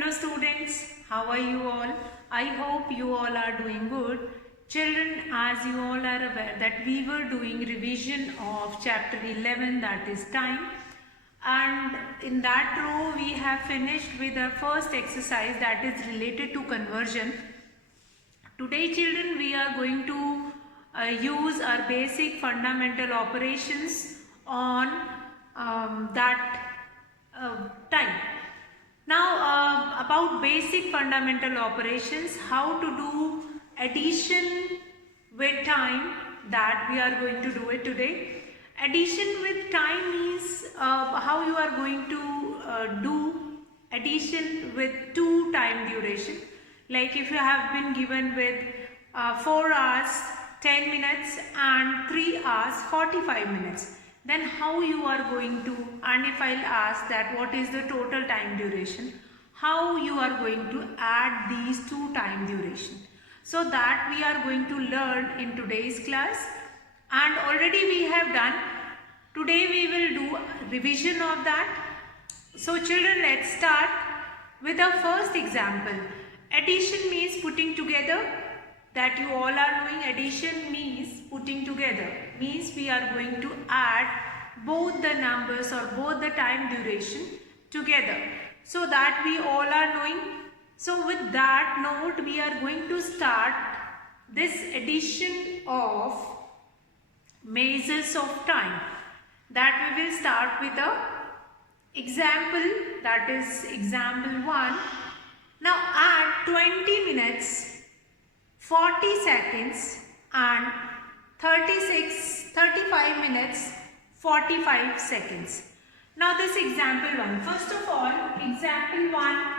Hello students, how are you all? I hope you all are doing good. Children, as you all are aware that we were doing revision of chapter 11, that is time, and in that row we have finished with our first exercise, that is related to conversion. Today children, we are going to use our basic fundamental operations on that time. Now about basic fundamental operations, how to do addition with time, that we are going to do it today. Addition with time means how you are going to do addition with two time duration. Like if you have been given with 4 hours 10 minutes and 3 hours 45 minutes, then how you are going to, and if I'll ask that what is the total time duration, how you are going to add these two time duration. So that we are going to learn in today's class, and already we have done. Today we will do revision of that. So children, let's start with our first example. Addition means putting together, that you all are knowing. Addition means putting together, means we are going to add both the numbers or both the time duration together. So that we all are knowing. So with that note, we are going to start this addition of measures of time. That we will start with a example, that is example 1. Now add 20 minutes, 40 seconds and 35 minutes, 45 seconds. Now this example 1. First of all, example 1.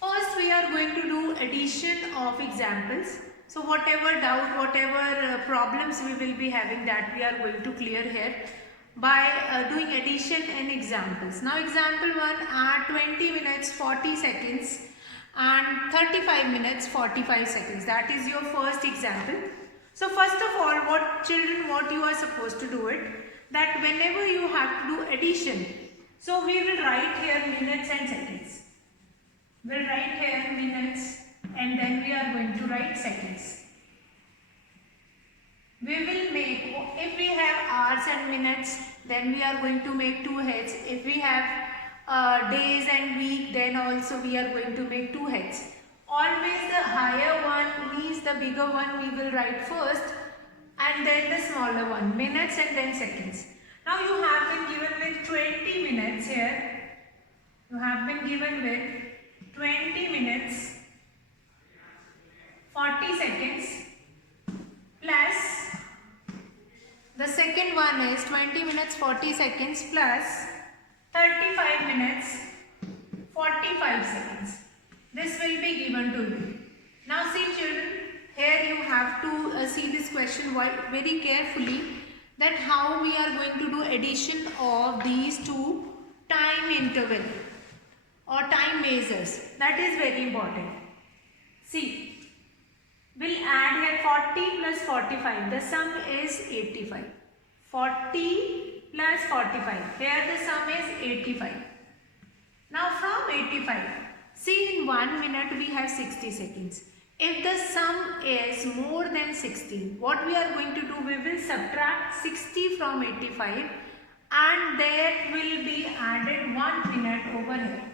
First we are going to do addition of examples. So whatever doubt, whatever problems we will be having, that we are going to clear here by doing addition and examples. Now example 1, add 20 minutes 40 seconds and 35 minutes 45 seconds. That is your first example. So first of all, what you are supposed to do it, that whenever you have to do addition, so we will write here minutes and seconds. We'll write here minutes and then we are going to write seconds. We will make, if we have hours and minutes, then we are going to make two heads. If we have days and week, then also we are going to make two heads. Always the higher one means the bigger one we will write first, and then the smaller one, minutes and then seconds. Now you have been given with 20 minutes here. You have been given with 20 minutes 40 seconds plus the second one is 20 minutes 40 seconds plus 35 minutes 45 seconds. This will be given to you. Now see children, here you have to see this question very carefully, that how we are going to do addition of these two time interval or time measures. That is very important. See, we'll add here 40 plus 45. The sum is 85. 40 plus 45. Here the sum is 85. Now from 85, see in 1 minute we have 60 seconds. If the sum is more than 60, what we are going to do, we will subtract 60 from 85 and there will be added 1 minute over here.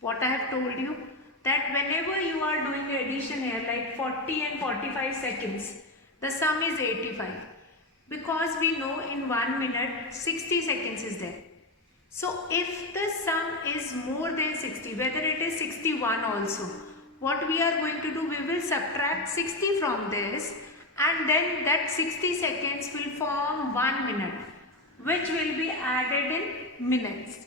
What I have told you, that whenever you are doing addition here like 40 and 45 seconds, the sum is 85, because we know in 1 minute 60 seconds is there. So if the sum is more than 60, whether it is 61 also, what we are going to do, we will subtract 60 from this and then that 60 seconds will form 1 minute, which will be added in minutes.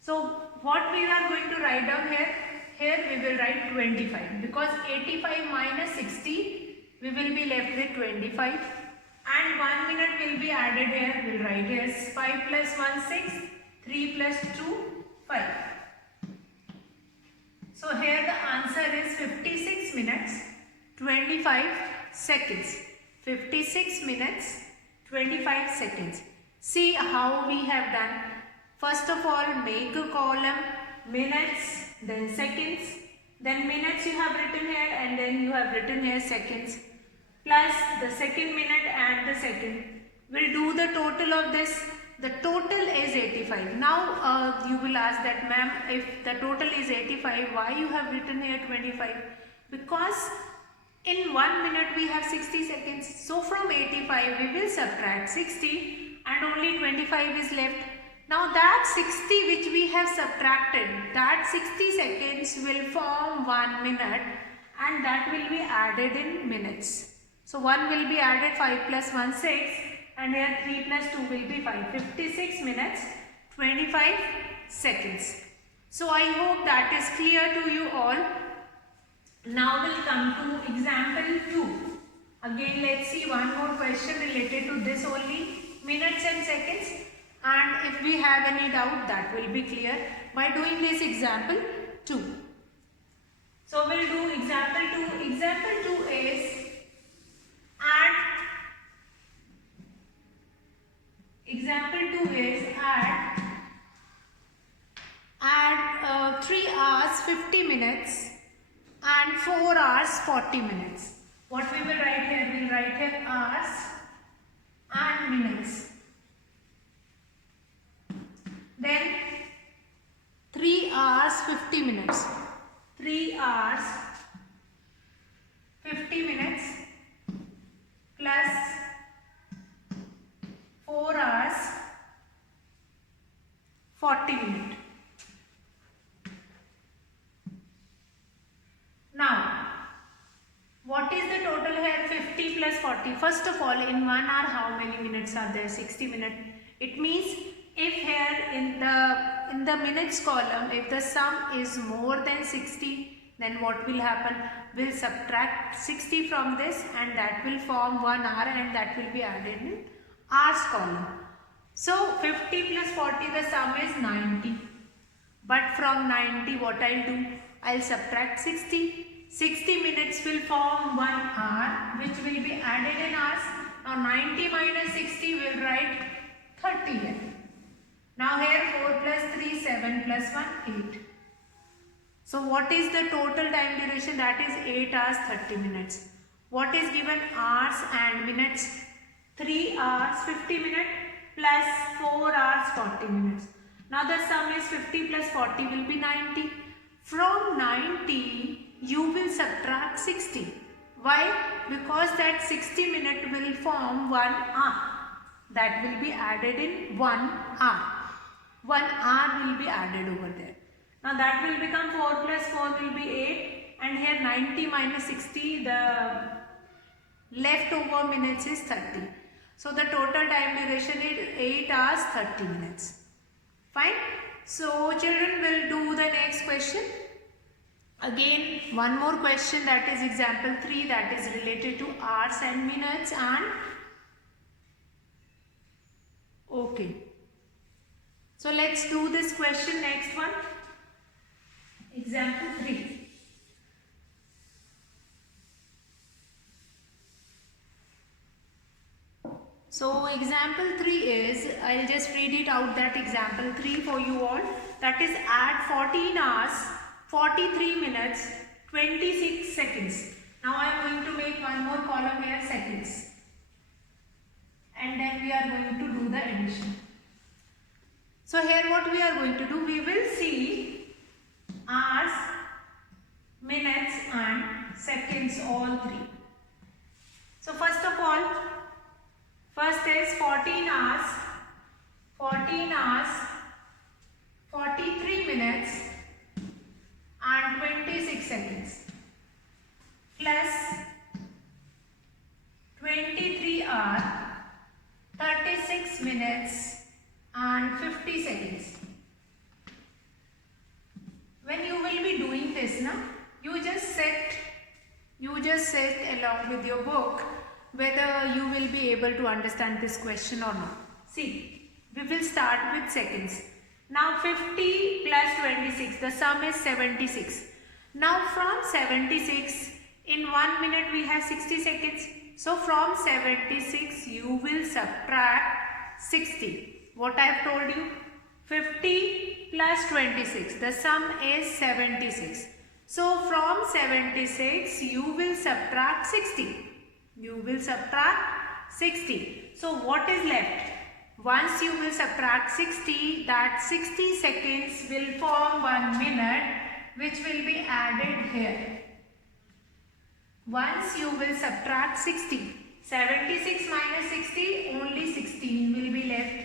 So what we are going to write down here, we will write 25, because 85 minus 60, we will be left with 25 and 1 minute will be added here. We will write here 5 plus 1 6, 3 plus 2 5. So here the answer is 56 minutes 25 seconds. 56 minutes 25 seconds. See how we have done. First of all, make a column, minutes, then seconds, then minutes you have written here, and then you have written here seconds, plus the second minute and the second. We'll do the total of this. The total is 85. Now you will ask that, ma'am, if the total is 85, why you have written here 25? Because in 1 minute we have 60 seconds. So from 85 we will subtract 60 and only 25 is left. Now that 60 which we have subtracted, that 60 seconds will form 1 minute and that will be added in minutes. So 1 will be added, 5 plus 1 6, and here 3 plus 2 will be 5. 56 minutes 25 seconds. So I hope that is clear to you all. Now we'll come to example 2. Again let's see one more question related to this only, minutes and seconds, and if we have any doubt that will be clear by doing this example 2. So we'll do example 2. Example 2 is add 3 hours 50 minutes and 4 hours 40 minutes. What we will write here? We will write here hours and minutes. Then 3 hours 50 minutes. 3 hours 50 minutes plus 4 hours 40 minutes. Now, what is the total here? 50 plus 40. First of all, in 1 hour, how many minutes are there? 60 minutes. It means if here in the minutes column, if the sum is more than 60, then what will happen? We'll subtract 60 from this and that will form 1 hour and that will be added in hours column. So 50 plus 40, the sum is 90. But from 90, what I'll do? I'll subtract 60. 60 minutes will form 1 hour which will be added in hours. Now 90 minus 60 will write 30 here. Now here 4 plus 3, 7 plus 1, 8. So what is the total time duration? That is 8 hours 30 minutes. What is given? Hours and minutes. 3 hours 50 minutes plus 4 hours 40 minutes. Now the sum is 50 plus 40 will be 90. From 90 you will subtract 60. Why? Because that 60 minute will form 1 hour. That will be added in 1 hour. 1 hour will be added over there. Now that will become 4 plus 4 will be 8, and here 90 minus 60, the leftover minutes is 30. So the total time duration is 8 hours 30 minutes. Fine. So children will do the next question. Again one more question, that is example 3, that is related to hours and minutes and okay. So let's do this question, next one. Example 3. So example 3 is, I'll just read it out, that example 3 for you all. That is add 14 hours, 43 minutes, 26 seconds. Now I am going to make one more column here, seconds. And then we are going to do the addition. So here what we are going to do, we will see hours, minutes and seconds, all three. So first of all, first is 14 hours, 43 minutes and 26 seconds plus 23 hours, 36 minutes and 50 seconds. When you will be doing this, na, you just set along with your book whether you will be able to understand this question or not. See, we will start with seconds. Now 50 plus 26, the sum is 76. Now from 76, in 1 minute we have 60 seconds. So from 76 you will subtract 60. What I have told you? 50 plus 26. The sum is 76. So from 76 you will subtract 60. You will subtract 60. So what is left? Once you will subtract 60, that 60 seconds will form 1 minute, which will be added here. Once you will subtract 60, 76 minus 60, only 16 will be left.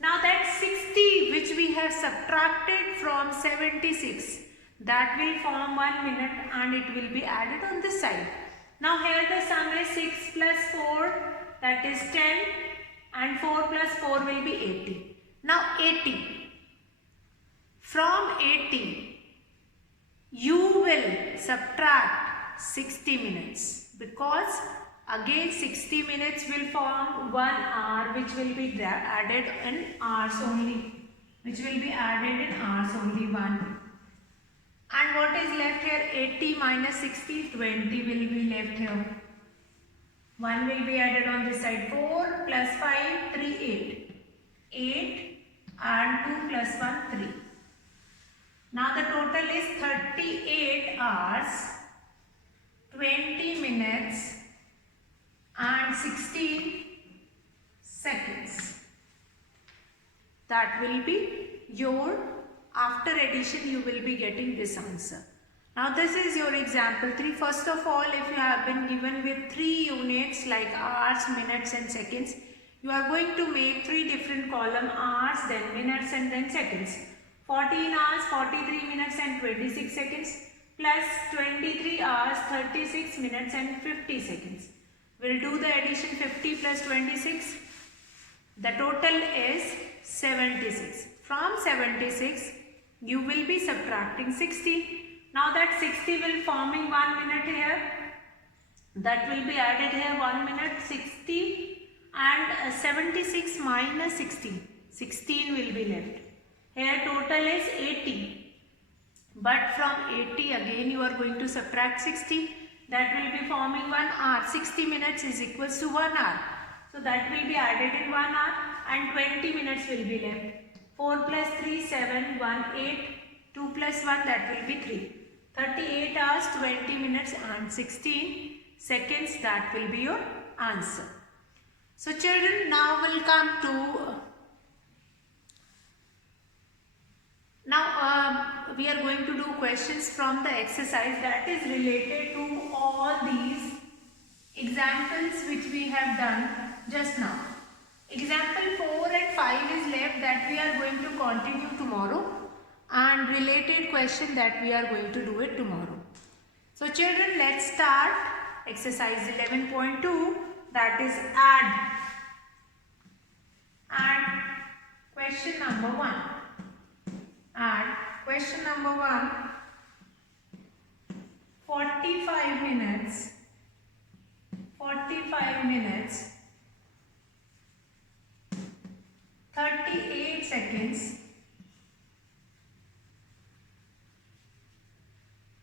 Now that 60 which we have subtracted from 76, that will form 1 minute and it will be added on this side. Now here the sum is 6 plus 4, that is 10, and 4 plus 4 will be 80. Now 80. From 80, you will subtract 60 minutes, because again 60 minutes will form 1 hour, which will be added in hours only. Which will be added in hours only 1. And what is left here? 80 minus 60, 20 will be left here. 1 will be added on this side. 4 plus 5, 3, 8. 8 and 2 plus 1, 3. Now the total is 38 hours, 20 minutes and 16 seconds. That will be your, after addition you will be getting this answer. Now this is your example 3. First of all, if you have been given with 3 units like hours, minutes and seconds, you are going to make 3 different column: hours, then minutes and then seconds. 14 hours, 43 minutes and 26 seconds plus 23 hours, 36 minutes and 50 seconds. We'll do the addition. 50 plus 26. The total is 76. From 76, you will be subtracting 60. Now that 60 will forming 1 minute here. That will be added here 1 minute. 60 and 76 minus 60. 16 will be left. Here total is 80. But from 80 again you are going to subtract 60. That will be forming 1 hour. 60 minutes is equals to 1 hour. So that will be added in 1 hour and 20 minutes will be left. 4 plus 3, 7, 1, 8. 2 plus 1, that will be 3. 38 hours, 20 minutes and 16 seconds. That will be your answer. So children, now we'll come to... we are going to do questions from the exercise that is related to all these examples which we have done just now. Example 4 and 5 is left, that we are going to continue tomorrow, and related question that we are going to do it tomorrow. So children, let's start exercise 11.2, that is add. And question number 1. Add. Question number 1. 45 minutes. 38 seconds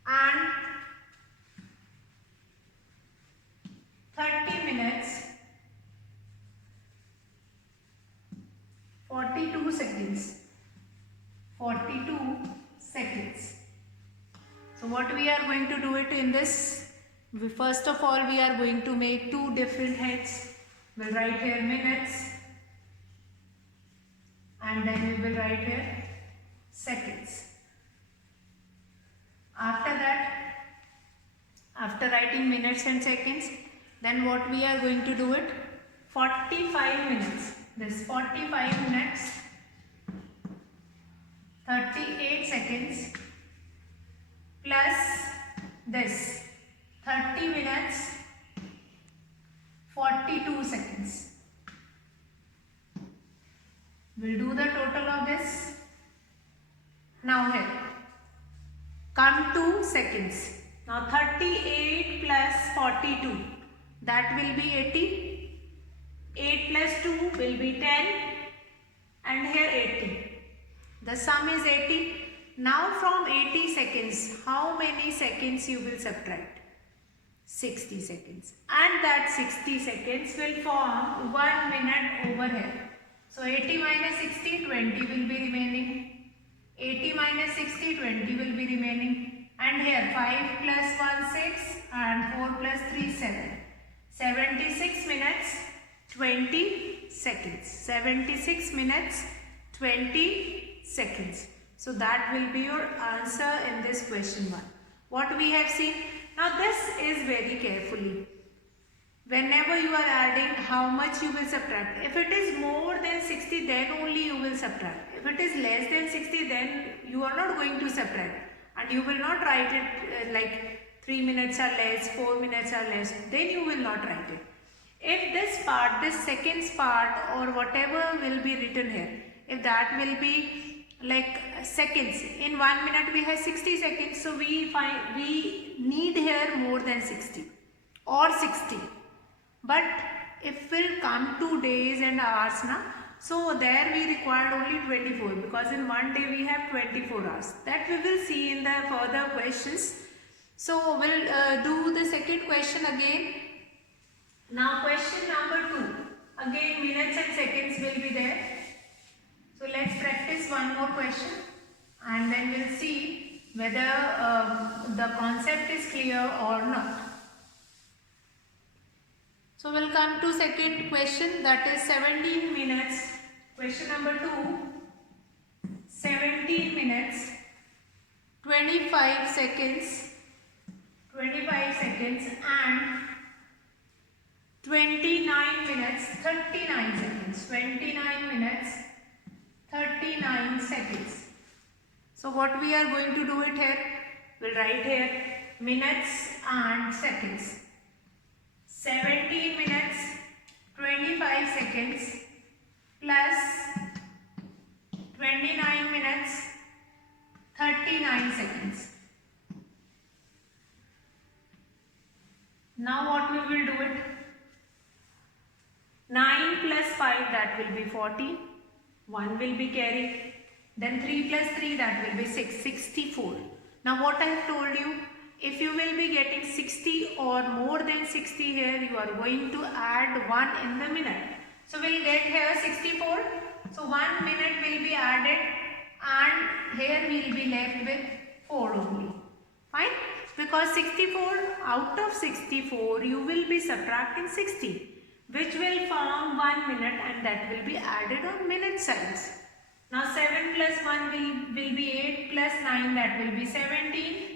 and 30 minutes 42 seconds. 42 seconds. So what we are going to do it in this? First of all, we are going to make 2 different heads. We'll write here minutes and then we will write here seconds. After that, after writing minutes and seconds, then what we are going to do it? 45 minutes. This 45 minutes, 38 seconds plus this 30 minutes, 42 seconds. We'll do the total of this. Now here, come to seconds. Now 38 plus 42, that will be 80. 8 plus 2 will be 10 and here 80. The sum is 80. Now from 80 seconds, how many seconds you will subtract? 60 seconds. And that 60 seconds will form 1 minute over here. So 80 minus 60, 20 will be remaining. 80 minus 60, 20 will be remaining. And here 5 plus 1, 6 and 4 plus 3, 7. 76 minutes, 20 seconds. 76 minutes, 20 seconds. So that will be your answer in this question 1. What we have seen? Now this is very carefully. Whenever you are adding, how much you will subtract. If it is more than 60, then only you will subtract. If it is less than 60, then you are not going to subtract. And you will not write it like 3 minutes are less, 4 minutes are less. Then you will not write it. If this part, this seconds part or whatever will be written here, if that will be like seconds, in 1 minute we have 60 seconds. So we need here more than 60 or 60. But if we'll come to days and hours now, so there we required only 24 because in one day we have 24 hours. That we will see in the further questions. So we'll do the second question again. Now question number 2. Again minutes and seconds will be there. So let's practice one more question and then we'll see whether the concept is clear or not. So we'll come to second question, that is 17 minutes. Question number 2. 17 minutes, 25 seconds, 25 seconds and 29 minutes, 39 seconds. 29 minutes, 39 seconds. So what we are going to do it here? We'll write here minutes and seconds. 17 minutes, 25 seconds plus 29 minutes, 39 seconds. Now what we will do it? 9 plus 5, that will be 40. 1 will be carried. Then 3 plus 3, that will be 6. 64. Now what I have told you, if you will be getting 60 or more than 60 here, you are going to add 1 in the minute. So we'll get here 64. So 1 minute will be added and here we will be left with 4 only. Fine? Because 64, out of 64 you will be subtracting 60, which will form 1 minute and that will be added on minute sides. Now 7 plus 1 will be 8 plus 9, that will be 17.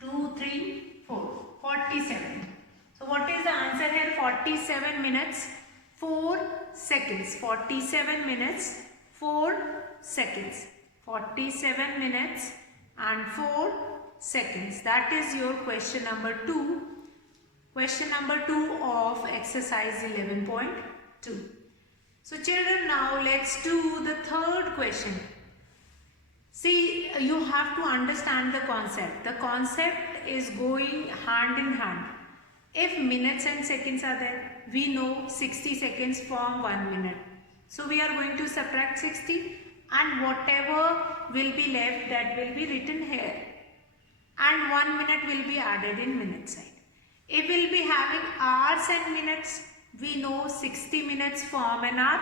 2, 3, 4, 47. So what is the answer here? 47 minutes, 4 seconds. 47 minutes, 4 seconds. 47 minutes and 4 seconds. That is your question number 2. Question number 2 of exercise 11.2. So children, now let's do the third question. See, you have to understand the concept. The concept is going hand in hand. If minutes and seconds are there, we know 60 seconds form 1 minute. So we are going to subtract 60 and whatever will be left, that will be written here. And 1 minute will be added in minute side. If we will be having hours and minutes, we know 60 minutes form an hour.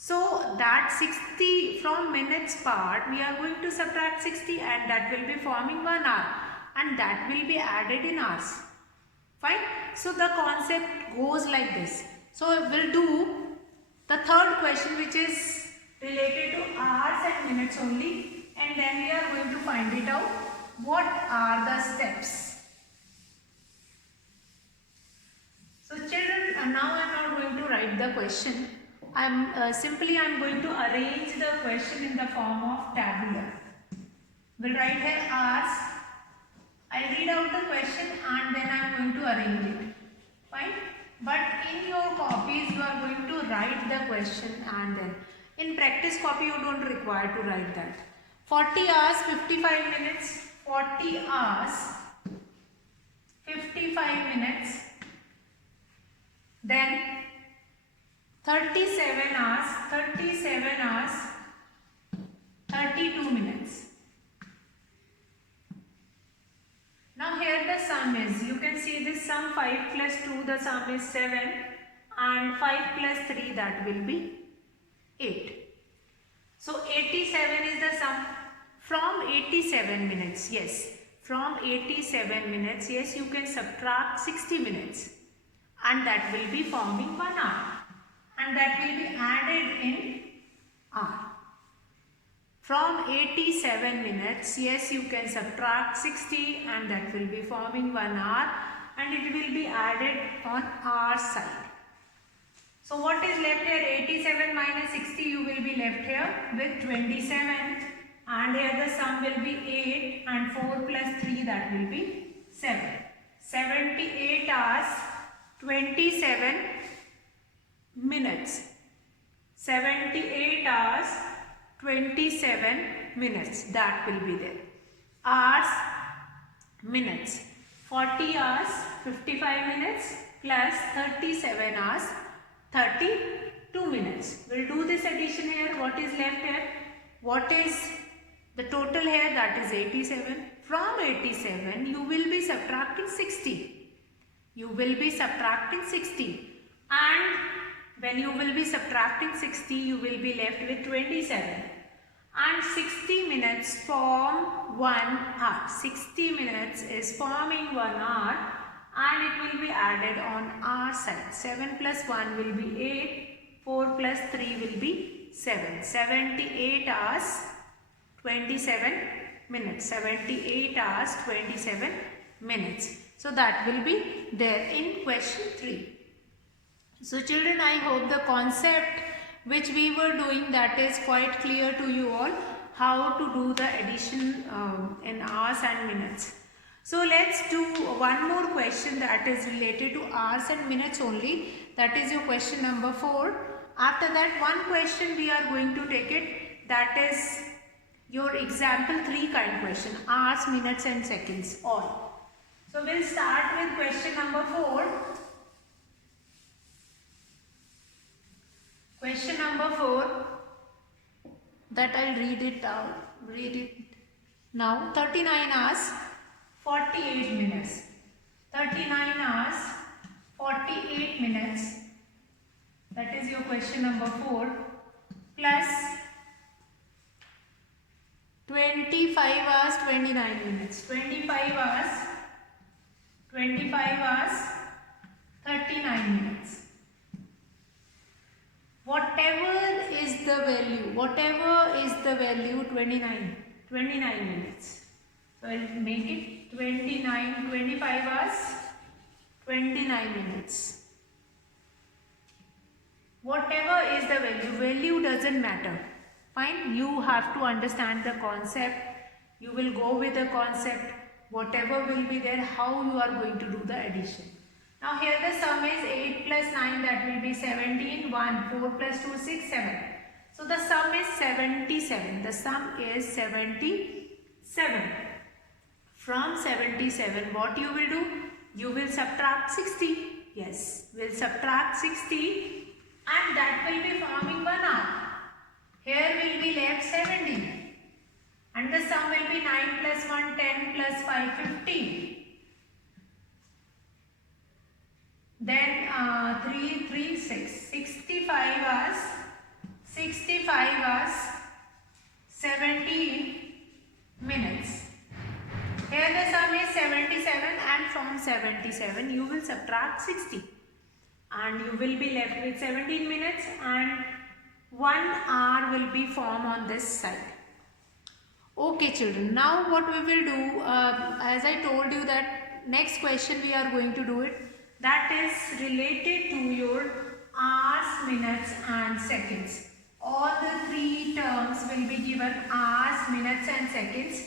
So that 60 from minutes part, we are going to subtract 60 and that will be forming 1 hour and that will be added in hours. Fine. So the concept goes like this. So we'll do the third question, which is related to hours and minutes only, and then we are going to find it out. What are the steps? So children, now I am not going to write the question. I'm going to arrange the question in the form of tabular. We'll write here hours. I'll read out the question and then I'm going to arrange it. Fine? But in your copies you are going to write the question and then in practice copy you don't require to write that. 40 hours, 55 minutes. 40 hours, 55 minutes. Then 37 hours, 32 minutes. Now here the sum is, you can see this sum 5 plus 2, the sum is 7 and 5 plus 3, that will be 8. So 87 is the sum. From 87 minutes, yes, from 87 minutes, yes, you can subtract 60 minutes and that will be forming 1 hour and that will be added in hour. From 87 minutes, yes, you can subtract 60 and that will be forming 1 hour and it will be added on hour side. So what is left here? 87 minus 60, you will be left here with 27 and here the sum will be 8 and 4 plus 3, that will be 7. 78 hours, 27 minutes. 78 hours, 27 minutes, that will be there. Hours, minutes. 40 hours, 55 minutes plus 37 hours, 32 minutes. We'll do this addition here. What is left here? What is the total here? That is 87. From 87, you will be subtracting 60. You will be subtracting 60. And when you will be subtracting 60, you will be left with 27. And 60 minutes form 1 hour. 60 minutes is forming 1 hour. And it will be added on our side. 7 plus 1 will be 8. 4 plus 3 will be 7. 78 hours, 27 minutes. 78 hours, 27 minutes. So that will be there in question 3. So children, I hope the concept which we were doing, that is quite clear to you all, how to do the addition in hours and minutes. So let's do one more question that is related to hours and minutes only. That is your question number 4. After that, one question we are going to take it, that is your example 3 kind question, hours, minutes and seconds all. So we'll start with question number 4. Question number 4, that I'll read it out. Read it now. 39 hours, 48 minutes. 39 hours, 48 minutes. That is your question number 4. Plus 25 hours, 29 minutes. 25 hours, 39 minutes. Whatever is the value 29 minutes. So I'll make it 25 hours, 29 minutes. Whatever is the value doesn't matter. Fine, you have to understand the concept. You will go with the concept. Whatever will be there, how you are going to do the addition. Now here the sum is 8 plus 9, that will be 17, 1, 4 plus 2, 6, 7. So the sum is 77. The sum is 77. From 77, what you will do? You will subtract 60. Yes, we'll subtract 60 and that will be forming 1 hour. Here will be left 70. And the sum will be 9 plus 1, 10 plus 5, 15. Then 3, 6, 65 hours, 17 minutes. Here the sum is 77 and from 77 you will subtract 60 and you will be left with 17 minutes and 1 hour will be formed on this side. Okay children, now what we will do, as I told you that next question we are going to do it, that is related to your hours, minutes and seconds. All the 3 terms will be given, hours, minutes and seconds,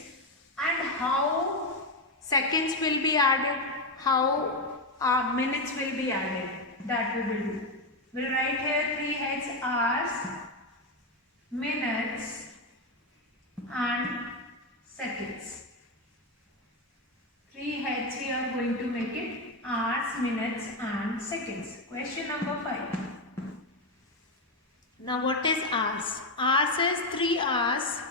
and how seconds will be added, how minutes will be added, that we will do. We will write here 3 heads, hours, minutes and seconds. 3 heads we are going to make it, hours, minutes and seconds. Question number 5. Now what is hours? Hours is 3 hours,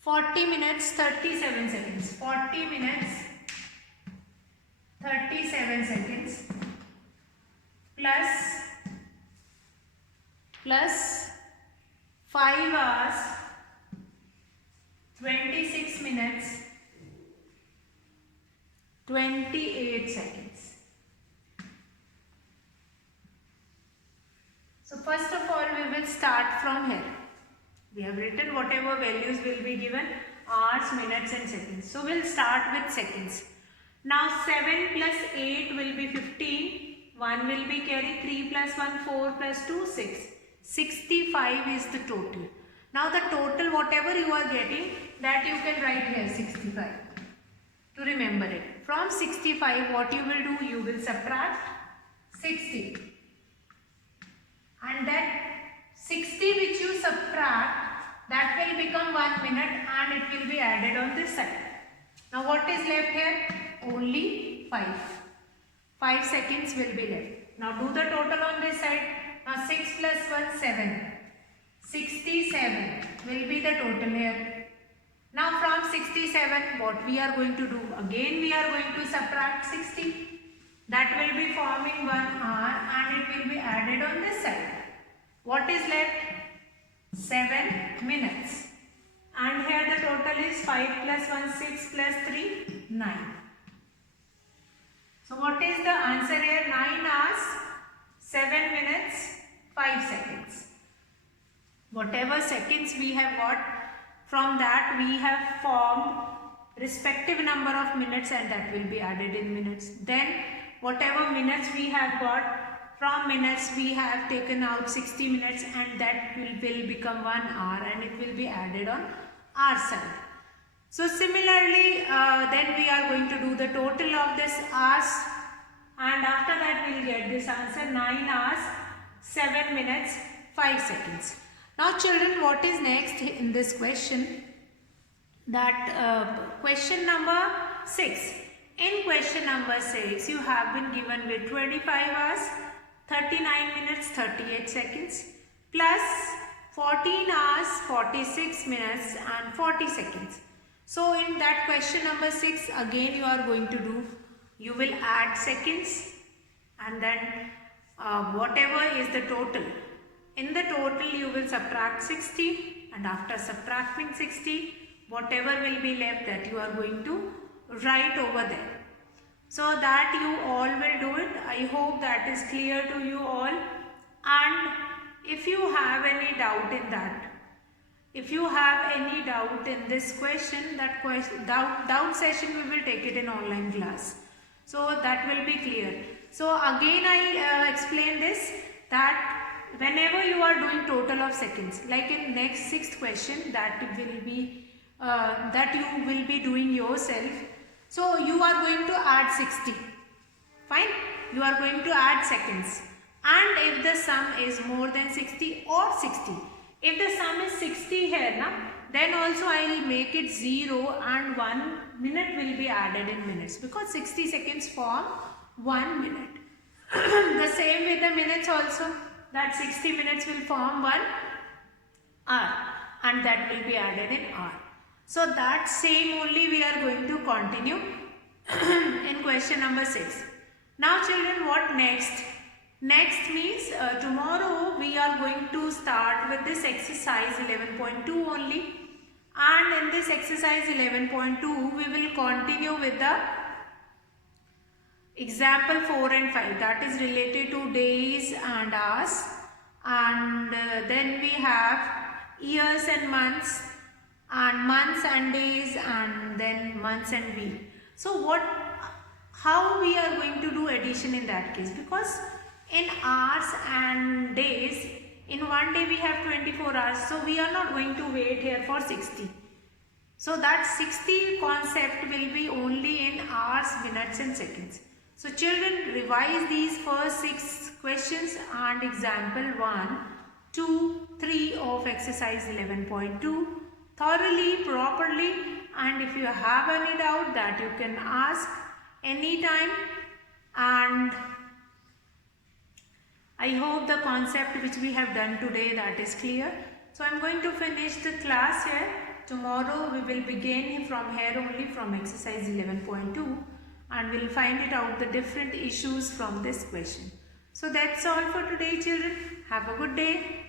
40 minutes, 37 seconds. 40 minutes, 37 seconds plus 5 hours 26 minutes 28 seconds. So first of all we will start from here. We have written whatever values will be given, hours, minutes and seconds. So we'll start with seconds. Now 7 plus 8 will be 15. 1 will be carried, 3 plus 1, 4 plus 2, 6. 65 is the total. Now the total whatever you are getting, that you can write here 65 to remember it. From 65 what you will do, you will subtract 60. And that 60 which you subtract, that will become 1 minute and it will be added on this side. Now what is left here? Only 5. 5 seconds will be left. Now do the total on this side. Now 6 plus 1, 7. 67 will be the total here. Now from 67 what we are going to do? Again we are going to subtract 60. That will be forming 1 hour and it will be added on this side. What is left? 7 minutes. And here the total is 5 plus 1, 6 plus 3, 9. So what is the answer here? 9 hours, 7 minutes, 5 seconds. Whatever seconds we have got, from that we have formed respective number of minutes and that will be added in minutes. Then whatever minutes we have got, from minutes we have taken out 60 minutes and that will become 1 hour and it will be added on our side. So similarly then we are going to do the total of this hours and after that we will get this answer 9 hours, 7 minutes, 5 seconds. Now children, what is next in this question? That question number 6. In question number 6 you have been given with 25 hours, 39 minutes, 38 seconds plus 14 hours, 46 minutes and 40 seconds. So in that question number 6 again you are going to do, you will add seconds and then whatever is the total. In the total you will subtract 60 and after subtracting 60 whatever will be left that you are going to write over there. So that you all will do it. I hope that is clear to you all. And if you have any doubt in that, if you have any doubt in this question, that doubt session we will take it in online class. So that will be clear. So again I'll explain this, that whenever you are doing total of seconds, like in next 6th question that will be that you will be doing yourself. So you are going to add 60. Fine. You are going to add seconds. And if the sum is more than 60 or 60. If the sum is 60 here now, then also I will make it 0 and 1 minute will be added in minutes because 60 seconds form 1 minute. The same with the minutes also, that 60 minutes will form 1 hour and that will be added in hour. So that same only we are going to continue in question number 6. Now children, what next? Next means tomorrow we are going to start with this exercise 11.2 only, and in this exercise 11.2 we will continue with the example 4 and 5, that is related to days and hours, and then we have years and months and days, and then months and week. So how we are going to do addition in that case? Because in hours and days, in one day we have 24 hours, so we are not going to wait here for 60. So that 60 concept will be only in hours, minutes and seconds. So children, revise these first 6 questions and example 1, 2, 3 of exercise 11.2 thoroughly, properly, and if you have any doubt that you can ask anytime. And I hope the concept which we have done today, that is clear. So I am going to finish the class here. Tomorrow we will begin from here only, from exercise 11.2. and we'll find it out the different issues from this question. So that's all for today, children. Have a good day.